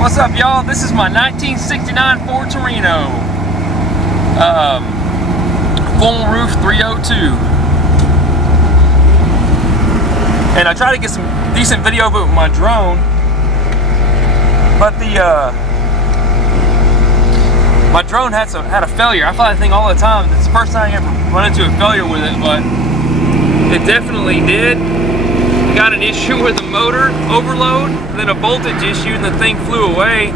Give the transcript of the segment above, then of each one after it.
What's up, y'all? This is my 1969 Ford Torino. Full roof 302. And I try to get some decent video of it with my drone, but my drone had a failure. I fly that thing all the time. It's the first time I ever run into a failure with it, but it definitely did. Got an issue with the motor overload, then a voltage issue, and the thing flew away.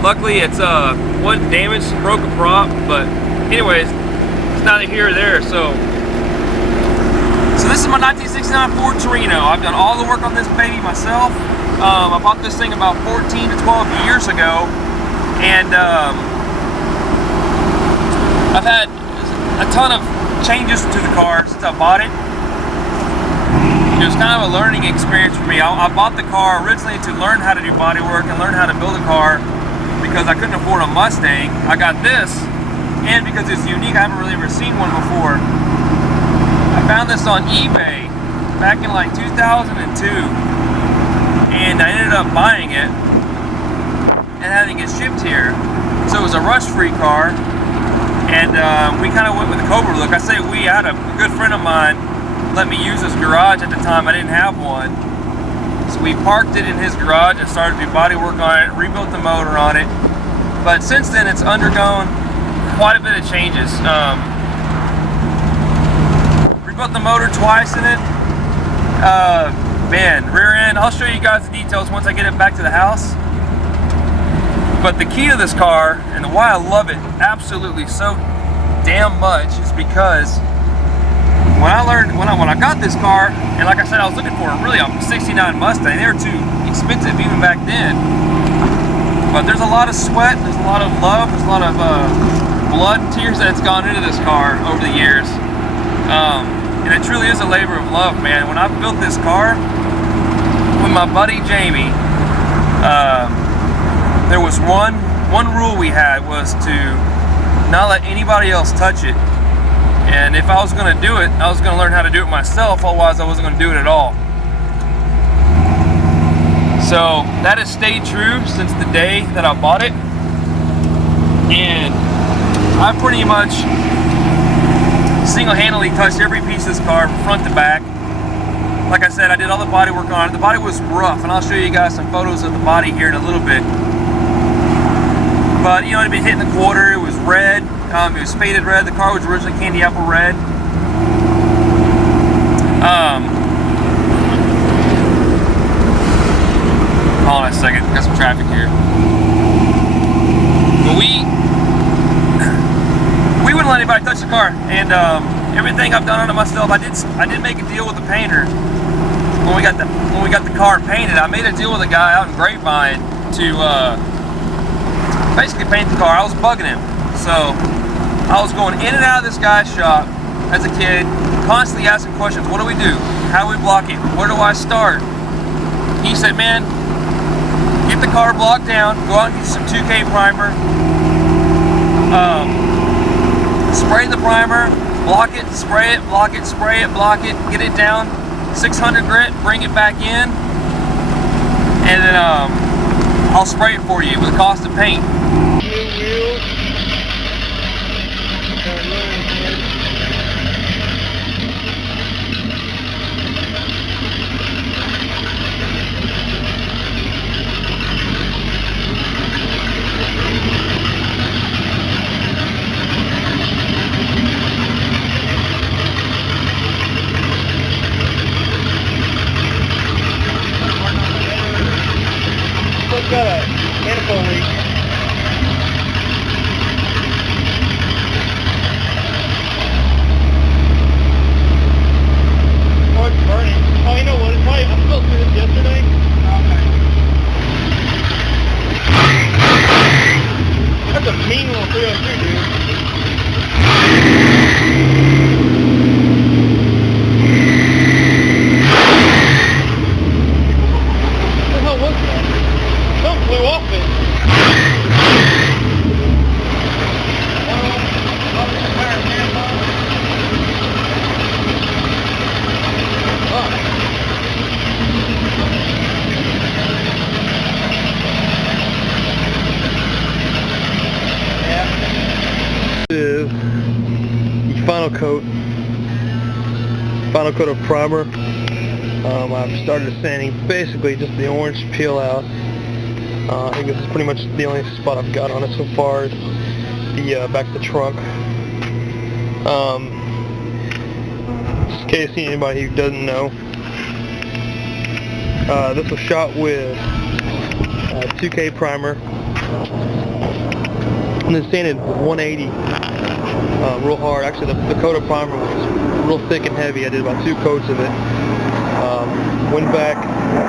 Luckily, it's wasn't damaged, broke a prop, but anyways, it's neither here or there. So this is my 1969 Ford Torino. I've done all the work on this baby myself. I bought this thing about 14 to 12 years ago, and I've had a ton of changes to the car since I bought it. It was kind of a learning experience for me. I bought the car originally to learn how to do body work and learn how to build a car because I couldn't afford a Mustang. I got this, and because it's unique, I haven't really ever seen one before. I found this on eBay back in like 2002, and I ended up buying it and having it shipped here. So it was a rush-free car, and we kind of went with the Cobra look. I say we, I had a good friend of mine let me use his garage at the time. I didn't have one, so we parked it in his garage and started to do body work on it, rebuilt the motor on it. But since then, it's undergone quite a bit of changes. Rebuilt the motor twice in it. Man, rear end, I'll show you guys the details once I get it back to the house. But the key to this car, and why I love it absolutely so damn much, is because when I got this car, and like I said, I was looking for a 69 Mustang. They were too expensive even back then. But there's a lot of sweat, there's a lot of love, there's a lot of blood and tears that's gone into this car over the years. And it truly is a labor of love, man. When I built this car with my buddy Jamie, there was one rule we had, was to not let anybody else touch it. And if I was going to do it, I was going to learn how to do it myself, otherwise I wasn't going to do it at all. So that has stayed true since the day that I bought it. And I pretty much single-handedly touched every piece of this car from front to back. Like I said, I did all the body work on it. The body was rough, and I'll show you guys some photos of the body here in a little bit. But you know, it had been hit in the quarter, it was red. It was faded red. The car was originally candy apple red. Hold on a second, got some traffic here. But we wouldn't let anybody touch the car, and everything I've done on it myself. I did make a deal with the painter when we got the car painted. I made a deal with a guy out in Grapevine to basically paint the car. I was bugging him, so I was going in and out of this guy's shop as a kid, constantly asking questions. What do we do? How do we block it? Where do I start? He said, man, get the car blocked down, go out and get some 2K primer, spray the primer, block it, spray it, block it, spray it, block it, get it down 600 grit, bring it back in, and then I'll spray it for you with the cost of paint. Got a manifold leak. Oh, it's burning. Oh, you know what? It's probably, I spilled through this yesterday. Okay. That's a mean little 302, dude. What the hell was that? Something flew off it. final coat of primer. I've started sanding basically just the orange peel out. I think this is pretty much the only spot I've got on it so far, is the back of the trunk. Just in case anybody who doesn't know, this was shot with 2K primer, and then sanded with 180 real hard. Actually, the coat of primer was real thick and heavy. I did about 2 coats of it. Went back,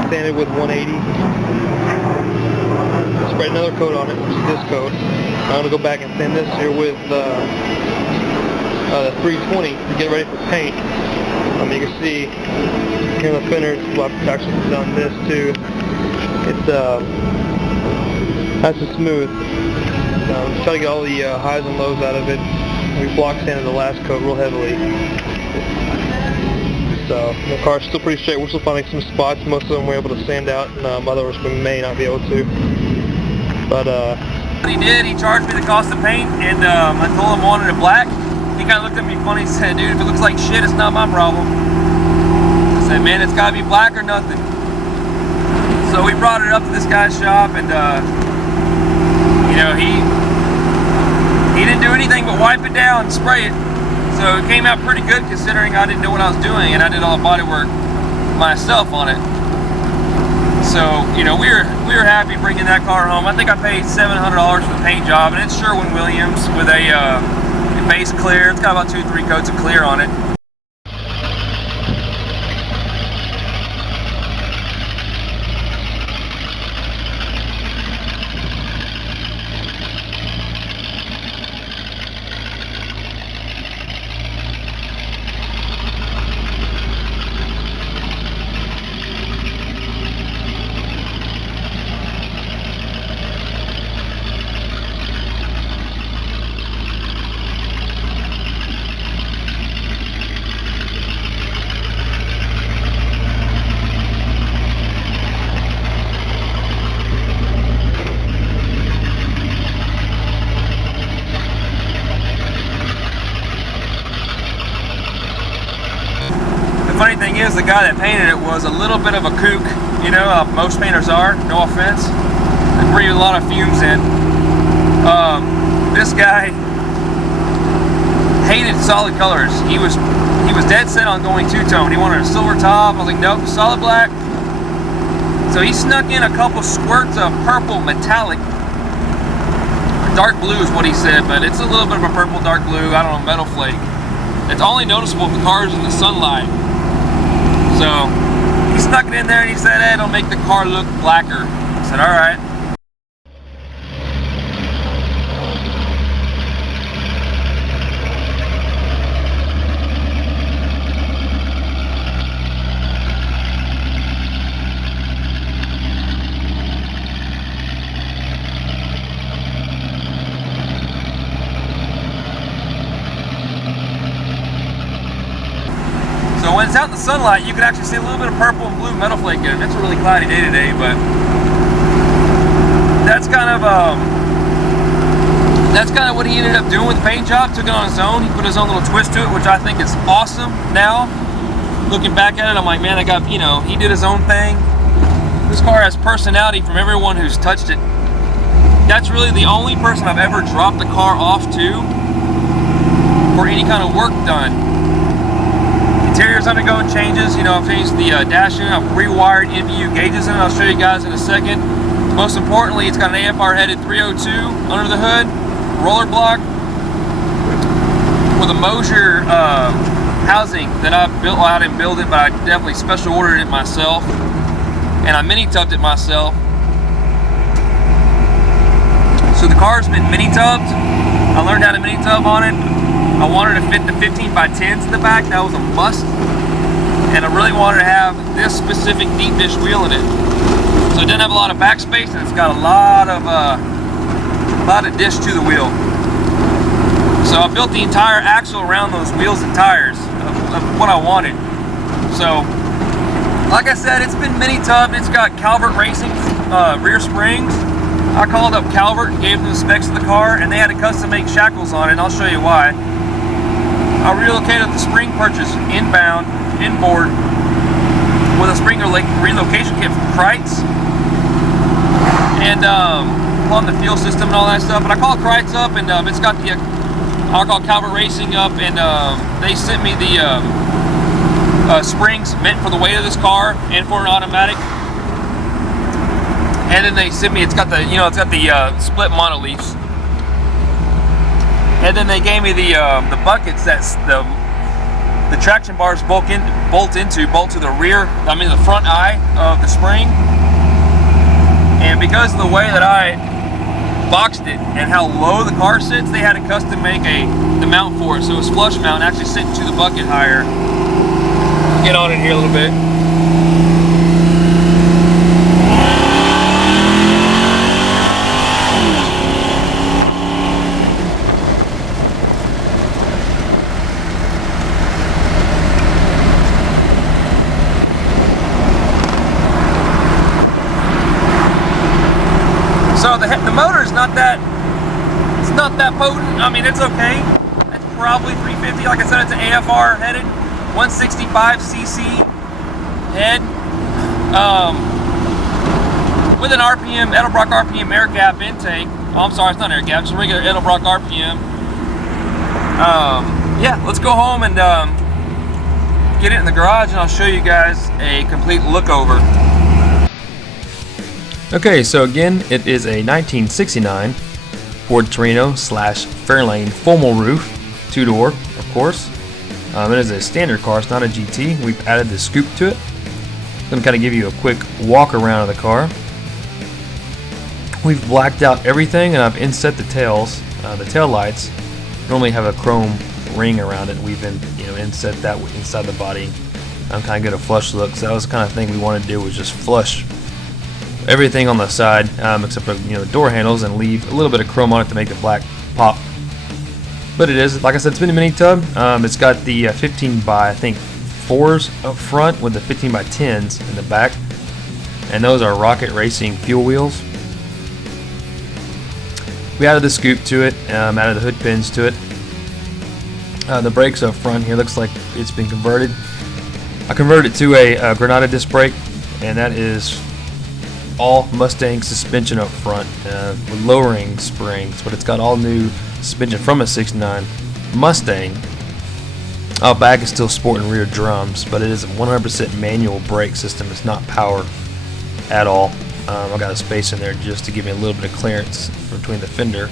sanded with 180, sprayed another coat on it, which is this coat. I'm going to go back and sand this here with the 320 to get ready for paint. You can see here in the fenders, well, I've actually done this too. It's nice and smooth. Just try to get all the highs and lows out of it. We block sanded the last coat real heavily. So the car's still pretty straight. We're still finding some spots. Most of them we're able to sand out, and others we may not be able to. But what he did, he charged me the cost of paint, and I told him I wanted it black. He kind of looked at me funny and said, "Dude, if it looks like shit, it's not my problem." I said, "Man, it's got to be black or nothing." So we brought it up to this guy's shop, and you know, he didn't do anything but wipe it down and spray it. So it came out pretty good considering I didn't know what I was doing, and I did all the body work myself on it. So, you know, we were happy bringing that car home. I think I paid $700 for the paint job, and it's Sherwin-Williams with a base clear. It's got about 2-3 coats of clear on it. The funny thing is, the guy that painted it was a little bit of a kook, you know, most painters are, no offense. They breathe a lot of fumes in. This guy hated solid colors. He was dead set on going two-tone. He wanted a silver top. I was like, nope, solid black. So he snuck in a couple squirts of purple metallic. Dark blue is what he said, but it's a little bit of a purple, dark blue, I don't know, metal flake. It's only noticeable if the car's in the sunlight. So he snuck it in there and he said, "Hey, it'll make the car look blacker." I said, "All right." So when it's out in the sunlight, you can actually see a little bit of purple and blue metal flake in it. It's a really cloudy day today, but that's kind of what he ended up doing with the paint job. Took it on his own. He put his own little twist to it, which I think is awesome. Now, looking back at it, I'm like, man, he did his own thing. This car has personality from everyone who's touched it. That's really the only person I've ever dropped the car off to for any kind of work done. Interior's undergoing changes. You know, I've changed the dash unit. I've rewired NVU gauges in it. I'll show you guys in a second. Most importantly, it's got an AFR headed 302 under the hood, roller block with a Mosier housing that I built. Well, I didn't build it, but I definitely special ordered it myself, and I mini tubbed it myself. So the car's been mini tubbed. I learned how to mini tub on it. I wanted to fit the 15x10s in the back. That was a must. And I really wanted to have this specific deep dish wheel in it. So it doesn't have a lot of backspace, and it's got a lot of dish to the wheel. So I built the entire axle around those wheels and tires of what I wanted. So, like I said, it's been mini tubbed. It's got Calvert Racing rear springs. I called up Calvert and gave them the specs of the car, and they had to custom make shackles on it, and I'll show you why. I relocated the spring purchase inbound inboard with a spring relocation kit from Kreitz, and on the fuel system and all that stuff. But I called Kreitz up, and it's got the I called Calvert Racing up, and they sent me the springs meant for the weight of this car and for an automatic. And then they sent me, it's got the split monoleafs. And then they gave me the buckets that the traction bars bolt to the rear, the front eye of the spring. And because of the way that I boxed it and how low the car sits, they had to custom make the mount for it. So it was flush mount, actually sitting to the bucket higher. Get on in here a little bit. So the motor is not that, it's not that potent. I mean, it's okay. It's probably 350. Like I said, it's an AFR headed, 165cc head, with an RPM, Edelbrock RPM air gap intake. Oh, I'm sorry, it's not air gap, it's a regular Edelbrock RPM. Yeah, let's go home and get it in the garage, and I'll show you guys a complete look over. Okay, so again, it is a 1969 Ford Torino / Fairlane formal roof, 2-door, of course. It is a standard car, it's not a GT. We've added the scoop to it. I'm going to kind of give you a quick walk around of the car. We've blacked out everything, and I've inset the tails. The tail lights normally have a chrome ring around it. We've inset that inside the body. I'm kind of get a flush look. So that was the kind of thing we wanted to do, was just flush everything on the side, except for the door handles, and leave a little bit of chrome on it to make the black pop. But it is, like I said, it's been a mini tub. It's got the 15 by, I think, 4s up front with the 15 by 10s in the back, and those are Rocket Racing fuel wheels. We added the scoop to it, added the hood pins to it. The brakes up front here looks like it's been converted. I converted it to a Granada disc brake, and that is all Mustang suspension up front with lowering springs, but it's got all new suspension from a '69 Mustang. Out back is still sporting rear drums, but it is a 100% manual brake system. It's not power at all. I've got a space in there just to give me a little bit of clearance between the fender.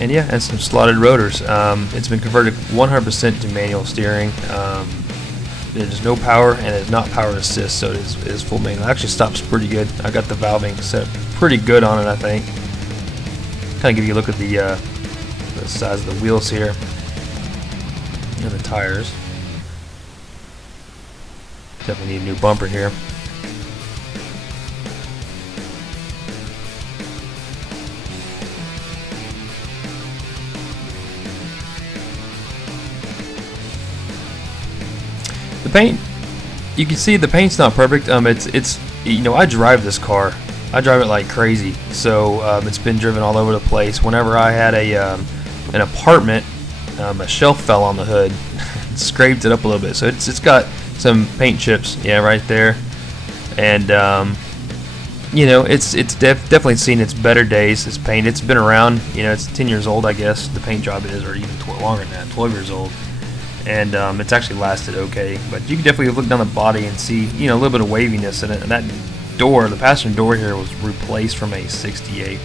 And yeah, and some slotted rotors. It's been converted 100% to manual steering. There's no power, and it's not power assist, so it is full manual. It actually stops pretty good. I got the valving set pretty good on it, I think. Kind of give you a look at the size of the wheels here and the tires. Definitely need a new bumper here. The paint, you can see the paint's not perfect. It's I drive this car. I drive it like crazy, so it's been driven all over the place. Whenever I had an apartment, a shelf fell on the hood, scraped it up a little bit. So it's got some paint chips, yeah, right there, and it's definitely seen its better days. This paint, it's been around. It's 10 years old, I guess. The paint job is, or even longer than that, 12 years old. And it's actually lasted okay, but you can definitely look down the body and see a little bit of waviness in it. And that door, the passenger door here, was replaced from a '68.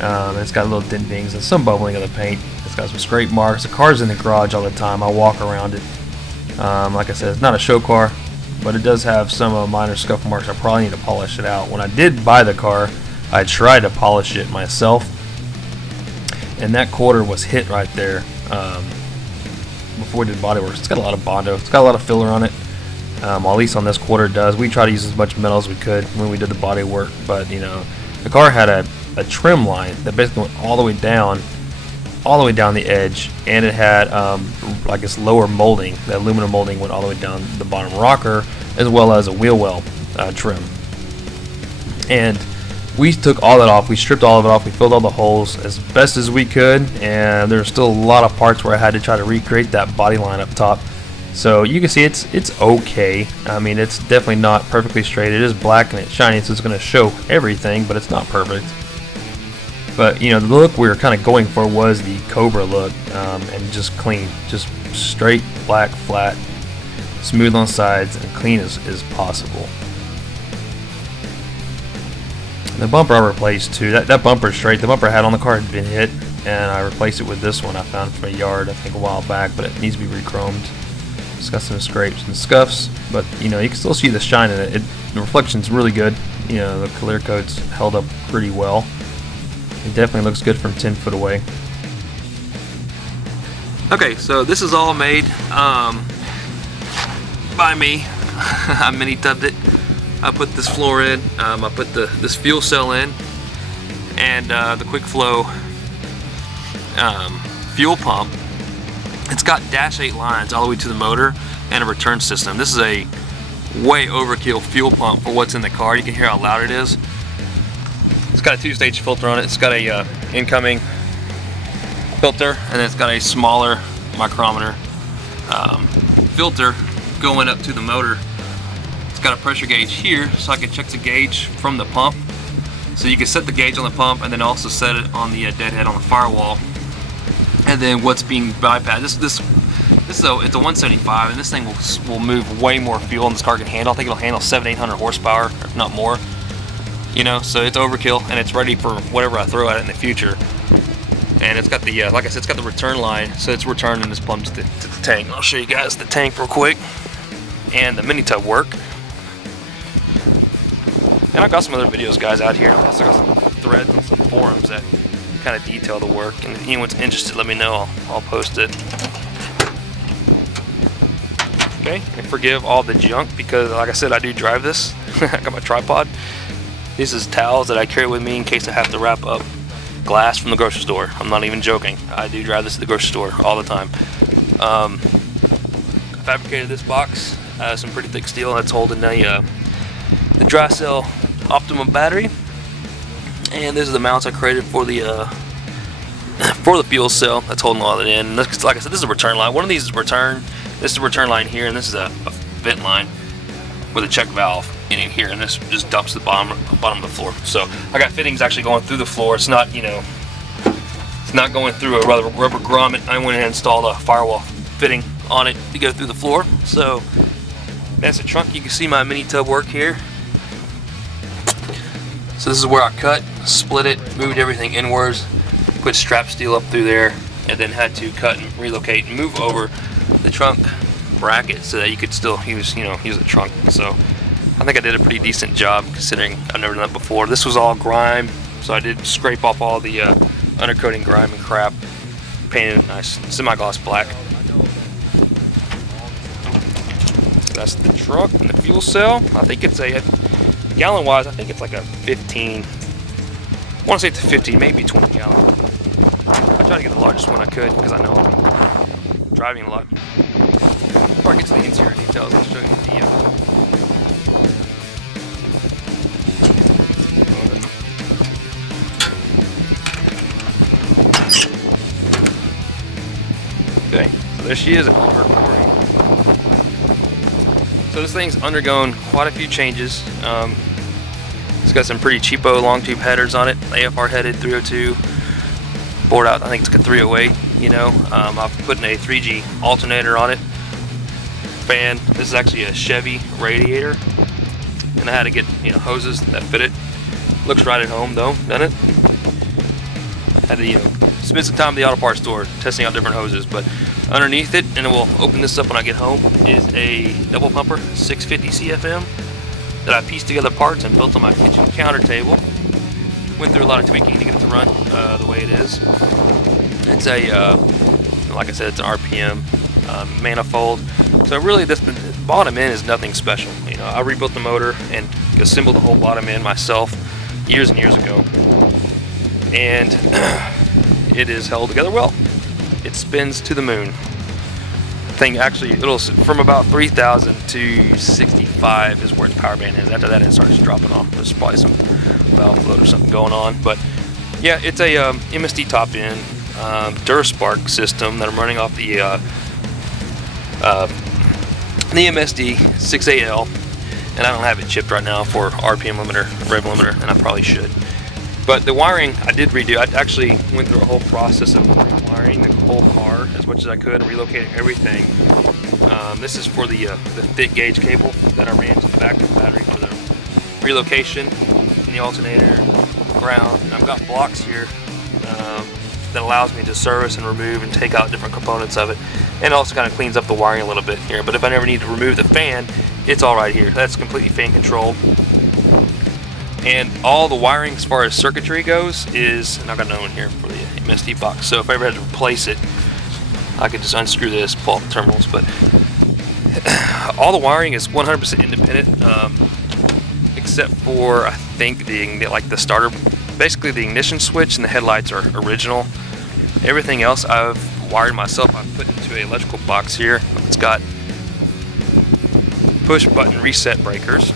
And it's got little dentings and some bubbling of the paint. It's got some scrape marks. The car's in the garage all the time. I walk around it. Like I said, it's not a show car, but it does have some minor scuff marks. I probably need to polish it out. When I did buy the car, I tried to polish it myself, and that quarter was hit right there. Before we did body work. It's got a lot of Bondo. It's got a lot of filler on it. At least on this quarter it does. We tried to use as much metal as we could when we did the body work, but the car had a trim line that basically went all the way down the edge, and it had like this lower molding. The aluminum molding went all the way down the bottom rocker, as well as a wheel well trim. And we took all that off. We stripped all of it off. We filled all the holes as best as we could, and there's still a lot of parts where I had to try to recreate that body line up top. So you can see it's okay. I mean, it's definitely not perfectly straight. It is black and it's shiny, so it's going to show everything, but it's not perfect. But you know, the look we were kind of going for was the Cobra look, and just clean, just straight, black, flat, smooth on sides, and clean as possible. The bumper I replaced too. That bumper is straight. The bumper I had on the car had been hit, and I replaced it with this one I found from a yard I think a while back, but it needs to be re-chromed. It's got some scrapes and scuffs, but you know, you can still see the shine in it. The reflection's really good. You know, the clear coat's held up pretty well. It definitely looks good from 10 foot away. Okay, so this is all made by me. I mini tubbed it. I put this floor in, I put this fuel cell in, and the quick flow fuel pump. It's got -8 lines all the way to the motor and a return system. This is a way overkill fuel pump for what's in the car. You can hear how loud it is. It's got a 2-stage filter on it. It's got a incoming filter, and then it's got a smaller micrometer filter going up to the motor. It's got a pressure gauge here, so I can check the gauge from the pump. So you can set the gauge on the pump and then also set it on the deadhead on the firewall. And then what's being bypassed. This it's a 175, and this thing will move way more fuel than this car can handle. I think it'll handle 700-800 horsepower, if not more. You know, so it's overkill, and it's ready for whatever I throw at it in the future. And it's got the like I said, it's got the return line, so it's returning this pump to the tank. I'll show you guys the tank real quick and the mini tub work. And I've got some other videos, guys, out here. I've also got some threads and some forums that kind of detail the work. And if anyone's interested, let me know. I'll post it. Okay, and forgive all the junk because, like I said, I do drive this. I got my tripod. This is towels that I carry with me in case I have to wrap up glass from the grocery store. I'm not even joking. I do drive this to the grocery store all the time. I fabricated this box. Some pretty thick steel that's holding the dry cell Optimum battery, and this is the mounts I created for the fuel cell that's holding all of it in. And this, like I said, this is a return line. One of these is return. This is a return line here, and this is a vent line with a check valve in here, and this just dumps the bottom of the floor. So I got fittings actually going through the floor. It's not, you know, it's not going through a rubber grommet. I went and installed a firewall fitting on it to go through the floor. So that's the trunk. You can see my mini tub work here. So this is where I cut, split it, moved everything inwards, put strap steel up through there, and then had to cut and relocate and move over the trunk bracket so that you could still use the trunk. So I think I did a pretty decent job considering I've never done that before. This was all grime, so I did scrape off all the undercoating grime and crap, painted it nice semi-gloss black. So that's the trunk and the fuel cell. I think it's a gallon wise, I think it's like a 15. I want to say it's a 15, maybe 20 gallon. I tried to get the largest one I could because I know I'll be driving a lot. Before I get to the interior details, I'll show you the okay, so there she is in all her glory. So this thing's undergone quite a few changes. It's got some pretty cheapo long tube headers on it, AFR headed 302, bored out, I think it's got 308, you know. I've put in a 3G alternator on it, fan. This is actually a Chevy radiator, and I had to get, you know, hoses that fit it. Looks right at home though, doesn't it? I had to, you know, spend some time at the auto parts store testing out different hoses, but underneath it, and we'll open this up when I get home, is a double pumper 650 CFM that I pieced together parts and built on my kitchen counter table. Went through a lot of tweaking to get it to run the way it is. It's a, like I said, it's an RPM manifold. So really, this bottom end is nothing special. You know, I rebuilt the motor and assembled the whole bottom end myself years and years ago, and it is held together well. It spins to the moon. Thing actually, it'll from about 3,000 to 65 is where its power band is. After that, it starts dropping off. There's probably some valve float or something going on. But yeah, it's a MSD top end Durspark system that I'm running off the MSD 6AL, and I don't have it chipped right now for RPM limiter, rev limiter, and I probably should. But the wiring I did redo. I actually went through a whole process of wiring the whole car as much as I could and relocated everything. This is for the thick gauge cable that I ran to the back of the battery for the relocation, and the alternator, ground, and I've got blocks here that allows me to service and remove and take out different components of it, and also kind of cleans up the wiring a little bit here. But if I never need to remove the fan, it's all right here. That's completely fan controlled. And all the wiring as far as circuitry goes is, and I've got another one here for the MSD box, so if I ever had to replace it, I could just unscrew this, pull out the terminals. But all the wiring is 100% independent, except for I think the starter, basically the ignition switch and the headlights are original. Everything else I've wired myself. I've put into an electrical box here. It's got push button reset breakers.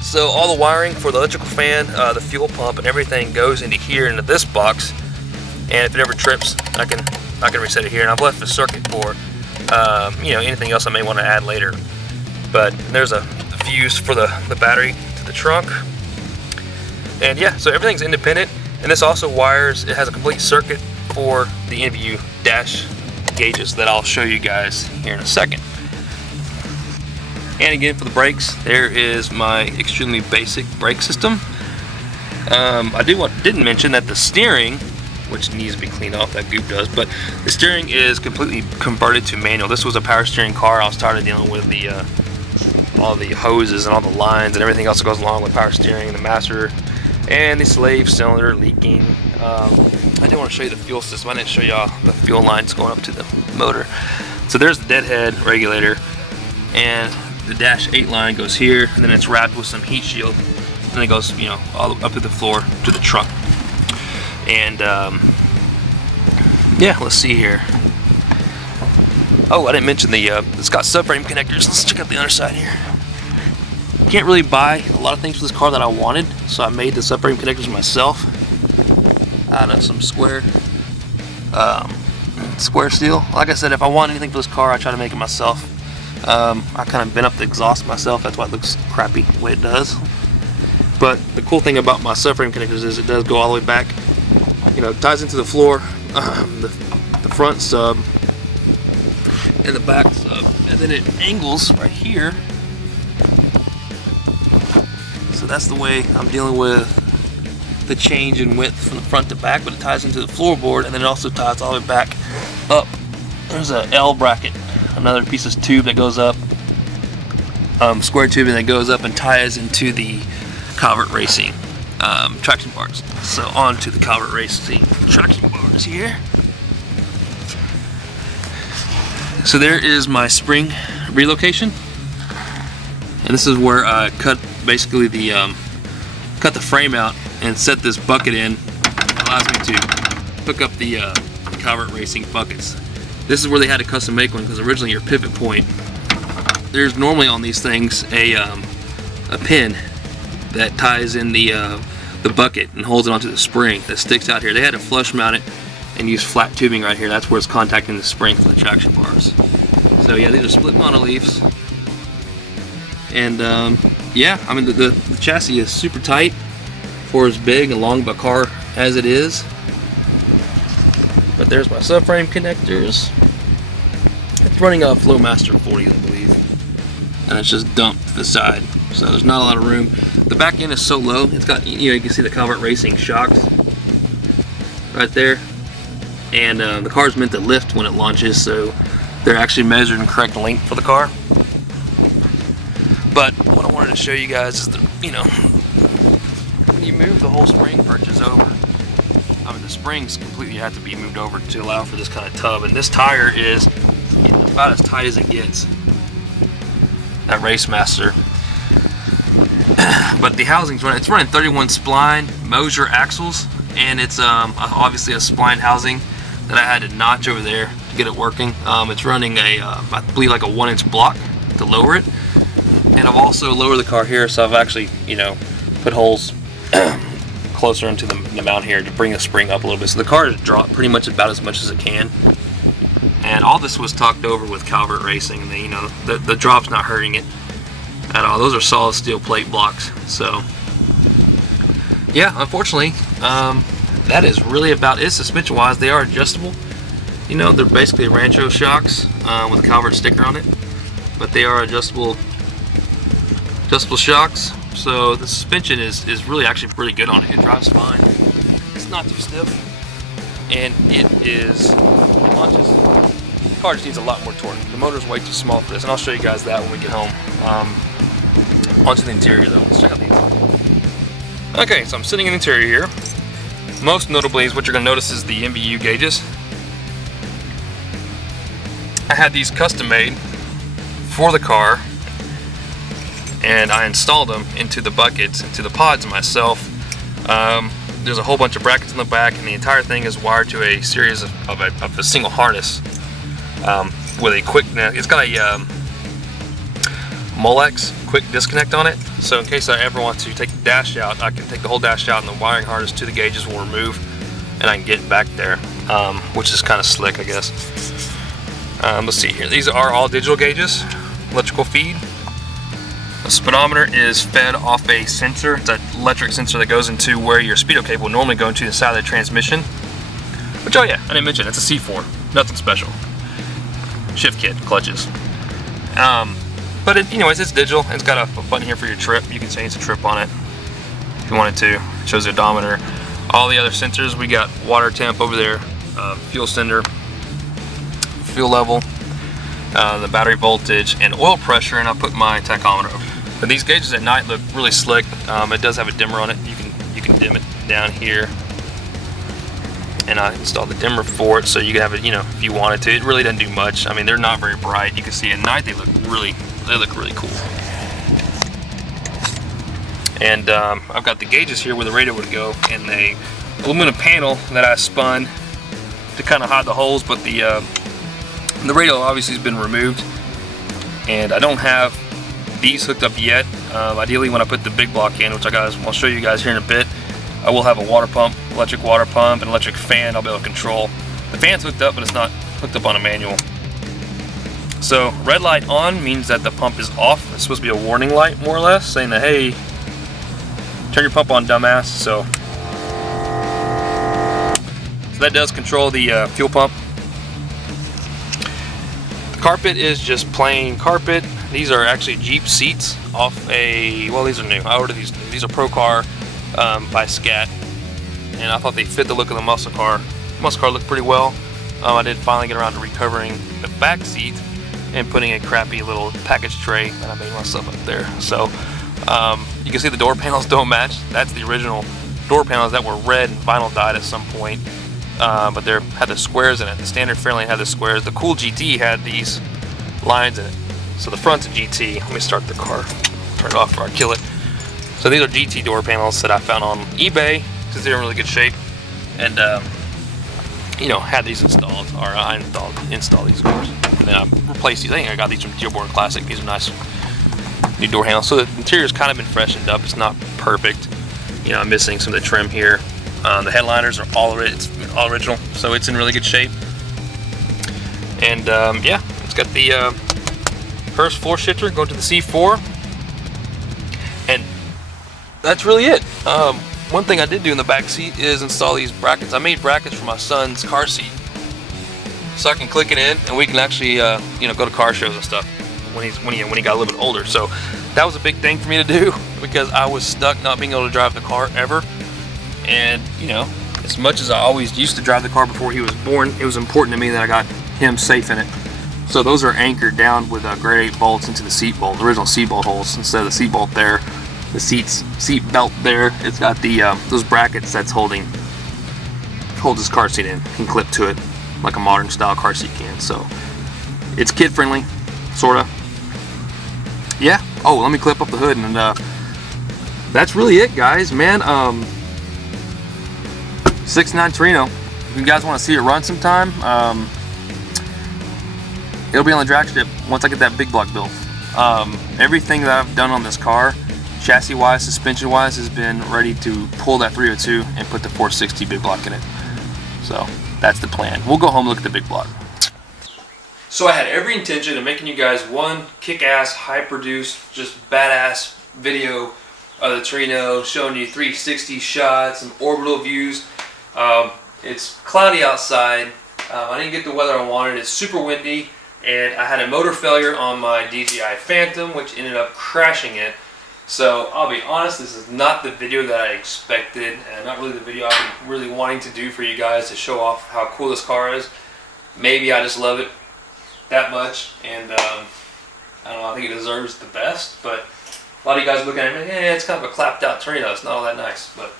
So all the wiring for the electrical fan, the fuel pump, and everything goes into here, into this box. And if it ever trips, I can reset it here. And I've left the circuit for anything else I may want to add later. But there's a fuse for the battery to the trunk. And yeah, so everything's independent. And this also wires. It has a complete circuit for the NVU dash gauges that I'll show you guys here in a second. And again, for the brakes, there is my extremely basic brake system. I didn't mention that the steering, which needs to be cleaned off, that goop does, but the steering is completely converted to manual. This was a power steering car. I was tired of dealing with all the hoses and all the lines and everything else that goes along with power steering, and the master and the slave cylinder leaking. I did want to show you the fuel system. I didn't show y'all the fuel lines going up to the motor. So there's the deadhead regulator, and the dash 8 line goes here, and then it's wrapped with some heat shield, and it goes, all up to the floor to the trunk. And yeah, let's see here. Oh, I didn't mention it's got subframe connectors. Let's check out the other side here. Can't really buy a lot of things for this car that I wanted, so I made the subframe connectors myself out of some square steel. Like I said, if I want anything for this car, I try to make it myself. I kind of bent up the exhaust myself. That's why it looks crappy the way it does. But the cool thing about my subframe connectors is it does go all the way back. It ties into the floor, the front sub and the back sub, and then it angles right here. So that's the way I'm dealing with the change in width from the front to back, but it ties into the floorboard, and then it also ties all the way back up. There's a L bracket, another piece of tube that goes up, square tubing that goes up and ties into the Calvert Racing traction bars. So onto the Calvert Racing traction bars here. So there is my spring relocation, and this is where I cut basically cut the frame out and set this bucket in. It allows me to hook up the Calvert Racing buckets. This is where they had to custom make one, because originally your pivot point, there's normally on these things a pin that ties in the bucket and holds it onto the spring that sticks out here. They had to flush mount it and use flat tubing right here. That's where it's contacting the spring for the traction bars. So yeah, these are split monoleafs. And yeah, I mean the chassis is super tight for as big and long of a car as it is. But there's my subframe connectors. It's running a Flowmaster 40, I believe, and it's just dumped to the side, so there's not a lot of room. The back end is so low. It's got, you can see the Calvert Racing shocks right there, and the car's meant to lift when it launches, so they're actually measured in correct length for the car. But what I wanted to show you guys is when you move the whole spring purchase over, I mean the springs completely have to be moved over to allow for this kind of tub, and this tire is about as tight as it gets, that Racemaster. But the housing's running 31 spline Mosier axles, and it's obviously a spline housing that I had to notch over there to get it working. It's running I believe like a 1-inch block to lower it, And I've also lowered the car here, so I've actually, you know, put holes closer into the mount here to bring the spring up a little bit. So the car has dropped pretty much about as much as it can. And all this was talked over with Calvert Racing, and you know, the drop's not hurting it at all. Those are solid steel plate blocks. So yeah, unfortunately, that is really about it. Suspension wise, they are adjustable. You know, they're basically Rancho shocks with a Calvert sticker on it, but they are adjustable shocks. So the suspension is really actually pretty good on it. It drives fine. It's not too stiff, and it launches. The car just needs a lot more torque. The motor's way too small for this, and I'll show you guys that when we get home. Onto the interior though. Let's check out the interior. Okay, so I'm sitting in the interior here. Most notably is what you're going to notice is the NVU gauges. I had these custom made for the car, and I installed them into the buckets, into the pods myself. There's a whole bunch of brackets in the back, and the entire thing is wired to a series of a single harness with a quick, it's got a Molex quick disconnect on it. So in case I ever want to take the dash out, I can take the whole dash out, and the wiring harness to the gauges will remove, and I can get back there, which is kind of slick, I guess. Let's see here. These are all digital gauges, electrical feed. The speedometer is fed off a sensor. It's an electric sensor that goes into where your speedo cable would normally go into the side of the transmission. Which, oh yeah, I didn't mention, it's a C4. Nothing special. Shift kit, clutches. But anyways, it's digital. It's got a button here for your trip. You can change the trip on it if you wanted to. It shows the odometer. All the other sensors, we got water temp over there, fuel sender, fuel level, the battery voltage, and oil pressure, and I put my tachometer over. But these gauges at night look really slick. It does have a dimmer on it. You can dim it down here, and I installed the dimmer for it, so you can have it, you know, if you wanted to. It really doesn't do much. I mean, they're not very bright. You can see at night they look really cool. And I've got the gauges here where the radio would go, and the aluminum panel that I spun to kind of hide the holes, but the radio obviously has been removed, and I don't have these hooked up yet. Ideally, when I put the big block in, which I'll show you guys here in a bit, I will have a water pump, electric water pump, and electric fan I'll be able to control. The fan's hooked up, but it's not hooked up on a manual. So red light on means that the pump is off. It's supposed to be a warning light, more or less, saying that, hey, turn your pump on, dumbass. So that does control the fuel pump. The carpet is just plain carpet. These are actually Jeep seats off well, these are new. I ordered these. These are Pro Car by Scat, and I thought they fit the look of the muscle car. The muscle car looked pretty well. I did finally get around to recovering the back seat and putting a crappy little package tray that I made myself up there. So you can see the door panels don't match. That's the original door panels that were red and vinyl dyed at some point, but they had the squares in it. The standard Fairlane had the squares. The cool GT had these lines in it. So the front's a GT. Let me start the car, turn it off before I kill it. So these are GT door panels that I found on eBay because they're in really good shape, and you know, had these installed, or I installed these doors, and then I replaced these. I think I got these from Dearborn Classic. These are nice new door handles. So the interior's kind of been freshened up. It's not perfect. You know, I'm missing some of the trim here. The headliners are all original, so it's in really good shape. And yeah, it's got the Hurst floor shifter going to the C4, and that's really it. One thing I did do in the back seat is install these brackets. I made brackets for my son's car seat, so I can click it in, and we can actually you know, go to car shows and stuff when he got a little bit older. So that was a big thing for me to do because I was stuck not being able to drive the car ever. And you know, as much as I always used to drive the car before he was born, it was important to me that I got him safe in it. So those are anchored down with grade 8 bolts into the seat bolt, the original seat bolt holes. Instead of the seat bolt there, the seat belt there, it's got the those brackets that's holds his car seat in. You can clip to it like a modern style car seat can. So it's kid friendly, sorta. Yeah. Oh, let me clip up the hood, and that's really it, guys. Man, 69 Torino. If you guys want to see it run sometime, it'll be on the drag strip once I get that big block built. Everything that I've done on this car, chassis wise, suspension wise, has been ready to pull that 302 and put the 460 big block in it. So that's the plan. We'll go home and look at the big block. So I had every intention of making you guys one kick-ass, high-produced, just badass video of the Torino, showing you 360 shots and orbital views. It's cloudy outside. I didn't get the weather I wanted. It's super windy, and I had a motor failure on my DJI Phantom, which ended up crashing it. So I'll be honest, this is not the video that I expected, and not really the video I've been really wanting to do for you guys to show off how cool this car is. Maybe I just love it that much, and I don't know, I think it deserves the best, but a lot of you guys look at it and it's kind of a clapped out Torino, it's not all that nice. But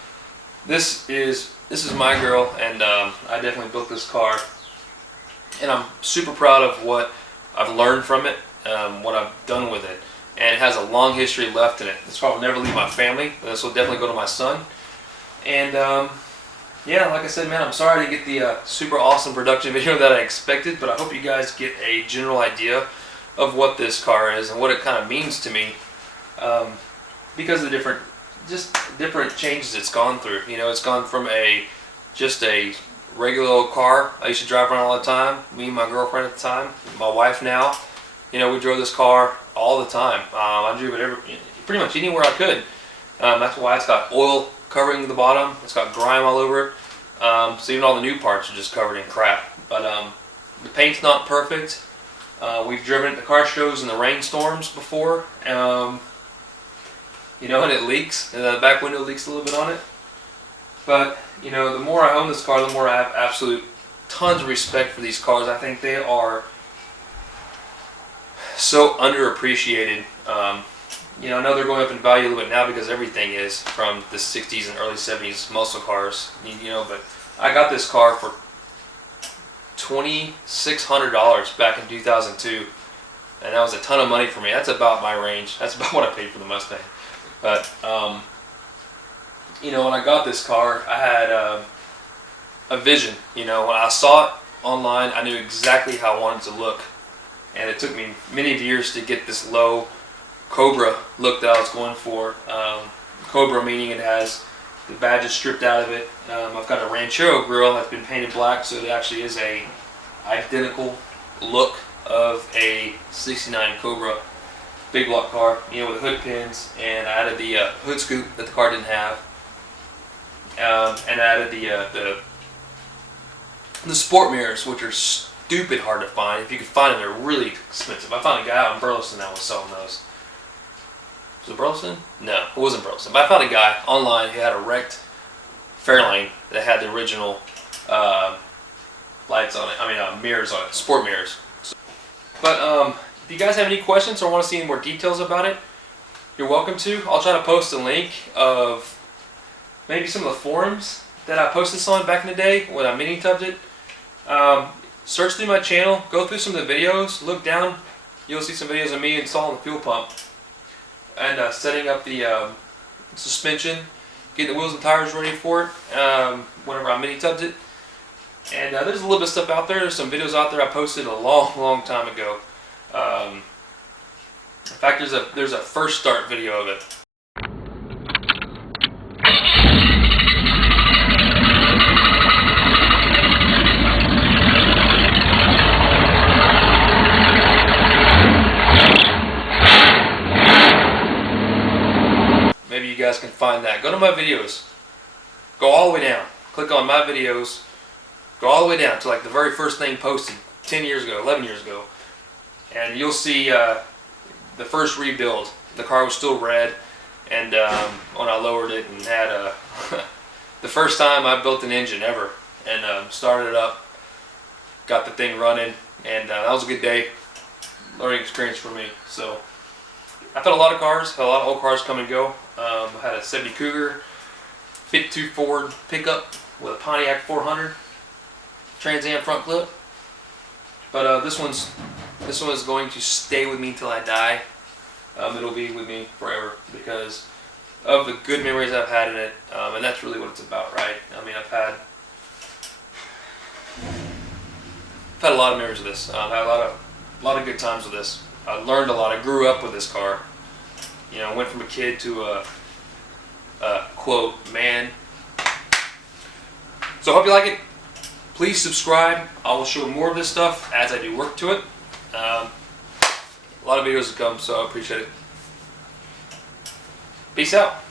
this is my girl, and I definitely built this car, and I'm super proud of what I've learned from it, what I've done with it, and it has a long history left in it. This car will never leave my family, but this will definitely go to my son. And yeah, like I said, man, I'm sorry to get the super awesome production video that I expected, but I hope you guys get a general idea of what this car is and what it kind of means to me, because of the different changes it's gone through. You know, it's gone from just a regular old car I used to drive around all the time, me and my girlfriend at the time, my wife now. You know, we drove this car all the time. I drove it pretty much anywhere I could. That's why it's got oil covering the bottom. It's got grime all over it. So even all the new parts are just covered in crap. But the paint's not perfect. We've driven it to car shows in the rainstorms before. You know, and it leaks. The back window leaks a little bit on it. But, you know, the more I own this car, the more I have absolute tons of respect for these cars. I think they are so underappreciated. You know, I know they're going up in value a little bit now because everything is, from the 60s and early 70s muscle cars, you know, but I got this car for $2,600 back in 2002, and that was a ton of money for me. That's about my range. That's about what I paid for the Mustang. But, you know, when I got this car, I had a vision. You know, when I saw it online, I knew exactly how I wanted it to look, and it took me many years to get this low Cobra look that I was going for. Cobra meaning it has the badges stripped out of it. I've got a Ranchero grille that's been painted black, so it actually is a identical look of a '69 Cobra big block car, you know, with hood pins, and I added the hood scoop that the car didn't have, and I added the sport mirrors, which are stupid hard to find. If you can find them, they're really expensive. I found a guy out in Burleson that was selling those. Was it Burleson? No, it wasn't Burleson. But I found a guy online who had a wrecked Fairlane that had the original lights on it. I mean, mirrors on it, sport mirrors. So, but if you guys have any questions or want to see any more details about it, you're welcome to. I'll try to post a link of maybe some of the forums that I posted this on back in the day when I mini tubbed it. Search through my channel, go through some of the videos, look down, you'll see some videos of me installing the fuel pump and setting up the suspension, getting the wheels and tires ready for it whenever I mini tubbed it. And there's a little bit of stuff out there. There's some videos out there I posted a long time ago. In fact, there's a first start video of it. Maybe you guys can find that. Go to my videos. Go all the way down. Click on my videos. Go all the way down to like the very first thing posted 10 years ago, 11 years ago. And you'll see the first rebuild. The car was still red, and when I lowered it and had the first time I built an engine ever, and started it up, got the thing running, and that was a good day, learning experience for me. So I've had a lot of cars, had a lot of old cars come and go. I had a 70 Cougar, 52 Ford pickup with a Pontiac 400, Trans Am front clip. But this one is going to stay with me till I die. It'll be with me forever because of the good memories I've had in it, and that's really what it's about, right? I mean, I've had a lot of memories of this. I've had a lot of good times with this, I learned a lot. I grew up with this car. You know, I went from a kid to a quote man. So I hope you like it. Please subscribe. I will show more of this stuff as I do work to it. A lot of videos to come, so I appreciate it. Peace out.